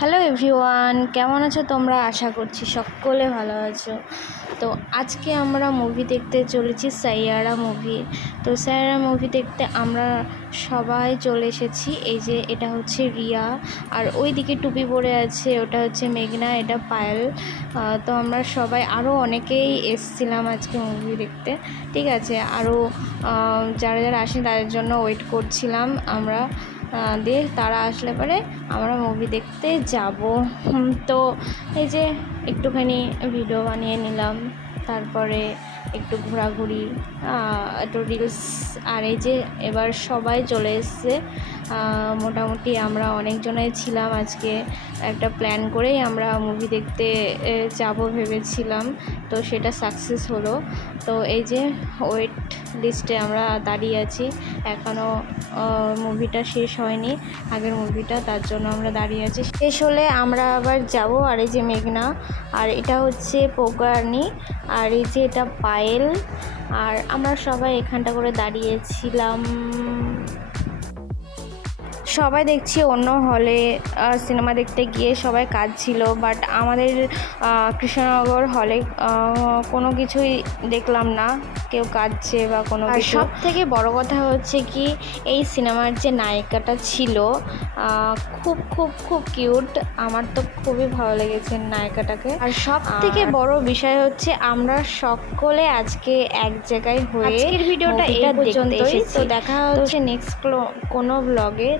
Hello everyone, কেমন আছো তোমরা? আশা করছি সকলে ভালো আছো। তো আজকে আমরা মুভি দেখতে চলেছি সাইয়ারা মুভি। তো সাইয়ারা মুভি দেখতে আমরা সবাই চলে এসেছি। এই যে এটা হচ্ছে রিয়া, আর ওই দিকে টুপি পরে আছে ওটা হচ্ছে মেঘনা, এটা পায়েল। তো আমরা সবাই আরও অনেকেই এসছিলাম আজকে মুভি দেখতে। ঠিক আছে, আরও যারা যারা আসেন তাদের জন্য ওয়েট করছিলাম আমরা। দিয়ে তারা আসলে পরে আমরা মুভি দেখতে যাব। তো এই যে একটুখানি ভিডিও বানিয়ে নিলাম, তারপরে একটু ঘোরাঘুরি, একটু রিলস। আর এই যে এবার সবাই চলে এসছে, মোটামুটি আমরা অনেকজনাই ছিলাম। আজকে একটা প্ল্যান করেই আমরা মুভি দেখতে যাব ভেবেছিলাম, তো সেটা সাকসেস হলো। তো এই যে ওয়েট লিস্টে আমরা দাঁড়িয়ে আছি, এখনও মুভিটা শেষ হয়নি, আগের মুভিটা, তার জন্য আমরা দাঁড়িয়ে আছি। শেষ হলে আমরা আবার যাব। আর এই যে মেঘনা, আর এটা হচ্ছে পোকারানি, আর এই যে এটা পায়েল, আর আমরা সবাই এখানটা করে দাঁড়িয়েছিলাম। সবাই দেখছি অন্য হলে সিনেমা দেখতে গিয়ে সবাই কাঁদছিল, বাট আমাদের কৃষ্ণনগর হলে কোনো কিছুই দেখলাম না কেউ কাঁদছে বা কোনো কিছু। সব থেকে বড় কথা হচ্ছে কি, এই সিনেমার যে নায়িকাটা ছিল খুব খুব খুব কিউট, আমার তো খুবই ভালো লেগেছে নায়িকাটাকে। আর সব থেকে বড় বিষয় হচ্ছে আমরা সকলে আজকে এক জায়গায় হয়ে আজকের ভিডিওটা এই পর্যন্তই। তো দেখা হচ্ছে নেক্সট কোনো ব্লগে।